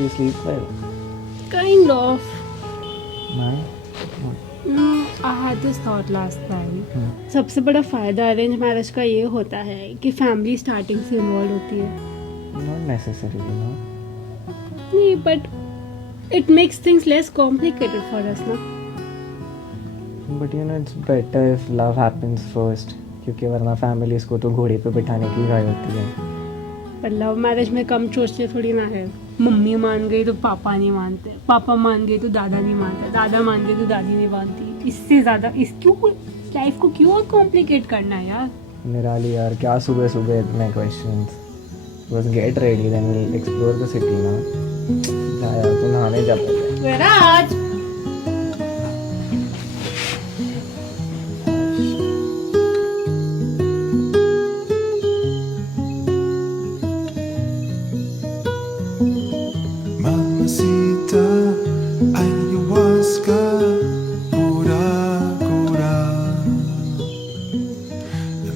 Do you sleep well? Kind of. No? I had this thought last night. सबसे बड़ा फ़ायदा arrange marriage का ये होता है कि फैमिली स्टार्टिंग से इन्वॉल्व होती है. Not necessarily, no. नहीं, but it makes things less complicated for us, ना. But it's better if love happens first. क्योंकि वरना families को तो घोड़े पे बिठाने की गाय होती है. पर लव मैरिज में कम सोचते थोड़ी ना है. मम्मी मान गई तो पापा नहीं मानते, पापा मान गए तो दादा नहीं मानते, दादा मान गए तो दादी नहीं मानती. इससे ज़्यादा लाइफ को क्यों कॉम्प्लिकेट करना है यार. निराली यार, क्या सुबह सुबह इतने questions. Bas get ready, then we'll explore the city now. जा यार, तू नहाने जा पहले. विराज. Mamacita, ayahuasca, cura, cura.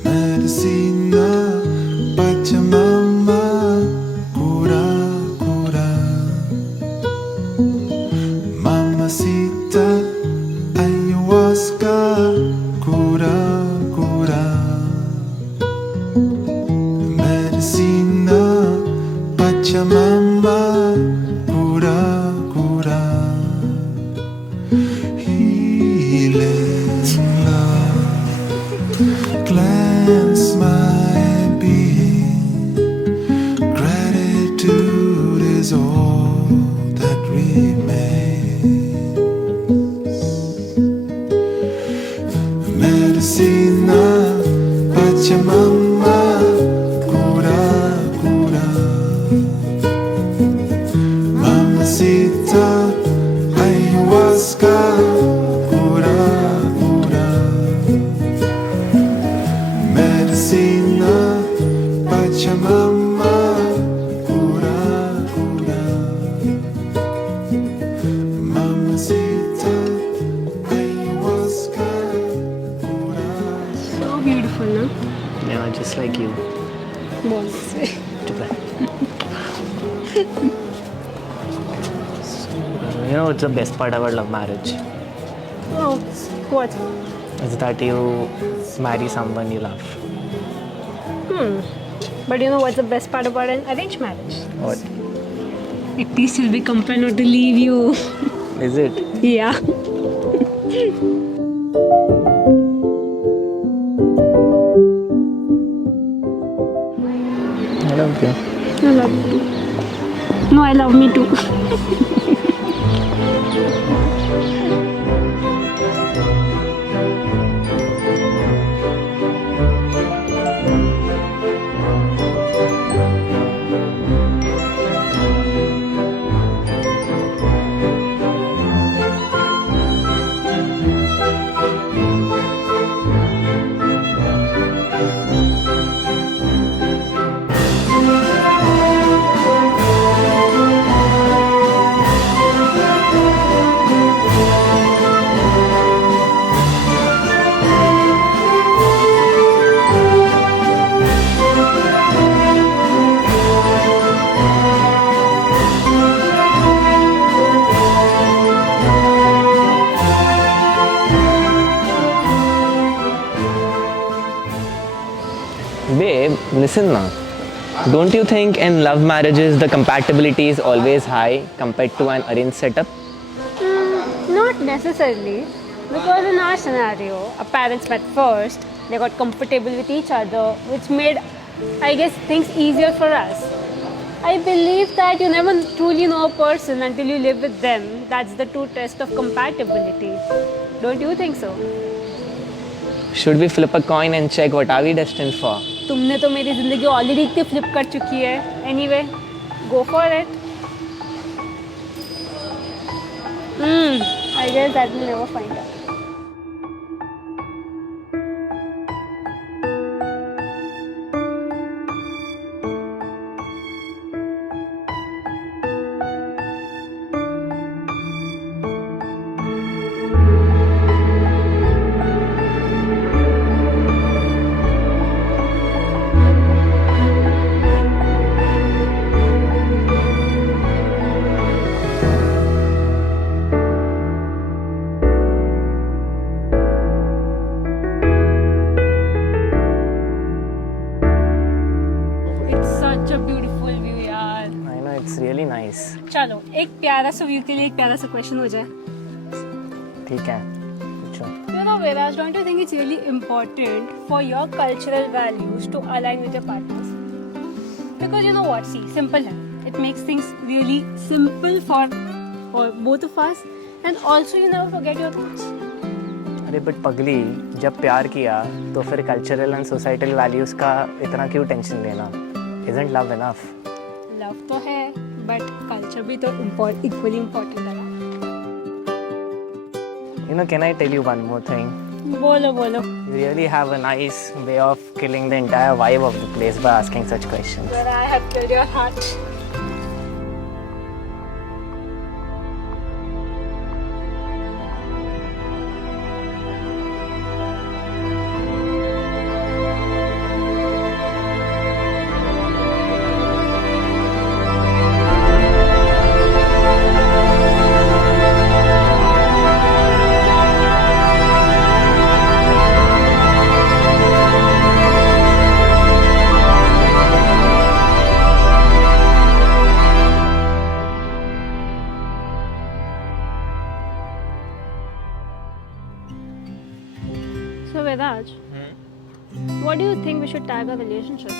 Medicina, Pachamama, cura, cura. Mamacita, ayahuasca, cura, cura. Medicina, Pachamama, cura, cura. Healing love, cleanse my being. Gratitude is all that remains. Medicina, Pachamama, cura, cura. Mamacita, ayahuasca, cura, cura. Medicina, Pachamama, cura, cura. Mamacita, ayahuasca, cura. So beautiful, ना. Yeah, just like you. बहुत से. It's the best part about love marriage. Oh, what? Is that you marry someone you love. But you know what's the best part about an arranged marriage? What? At least you'll be compelled not to leave you. Is it? Yeah. I love you. I love you too. No, I love me too. Babe, listen now. Don't you think in love marriages the compatibility is always high compared to an arranged setup? Not necessarily. Because in our scenario, our parents met first, they got comfortable with each other, which made, I guess, things easier for us. I believe that you never truly know a person until you live with them. That's the true test of compatibility. Don't you think so? Should we flip a coin and check what are we destined for? तुमने तो मेरी ज़िंदगी already इतनी flip कर चुकी है. Anyway, go for it. I guess that we'll never find out. चलो एक प्यारा सा व्यू के लिए एक प्यारा सा क्वेश्चन हो जाए. ठीक है, पूछो. You know, Viraj, don't you think it's really important for your cultural values to align with your partners? Because you know what, see, simple है. It makes things really simple for both of us, and also you never forget your roots. अरे but पगली, जब प्यार किया तो फिर cultural and societal values का इतना क्यों टेंशन लेना? Isn't love enough? Love तो है, but culture भी तो equally important है ना. You know, can I tell you one more thing? बोलो बोलो. You really have a nice way of killing the entire vibe of the place by asking such questions. But I have killed your heart. So Viraj, what do you think we should tag a relationship?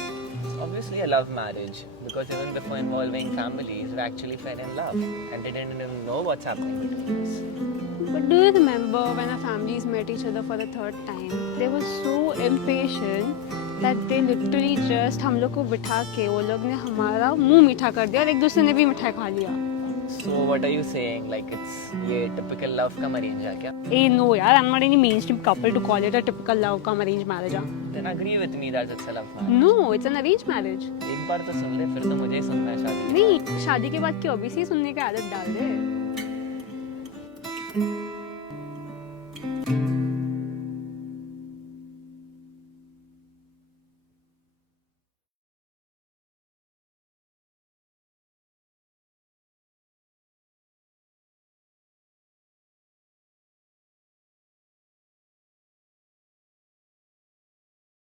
Obviously a love marriage, because even before involving families, we actually fell in love and they didn't even know what's happening between us. But do you remember when our families met each other for the third time? They were so impatient that they literally just हम लोग को बिठा के वो लोग ने हमारा मुंह मीठा कर दिया और एक दूसरे ने भी मिठाई खा लिया. So what are you saying? Like it's ये typical love का arrange है क्या? Eh no यार, I'm not any mainstream couple to call it a typical love cum arranged marriage. Then agree with me that it's a love marriage. No, it's an arranged marriage. एक बार तो सुन ले, फिर तो मुझे ही सुनना है शादी के नहीं, शादी के बाद क्यों अभी से ही सुनने की आदत डाल दे.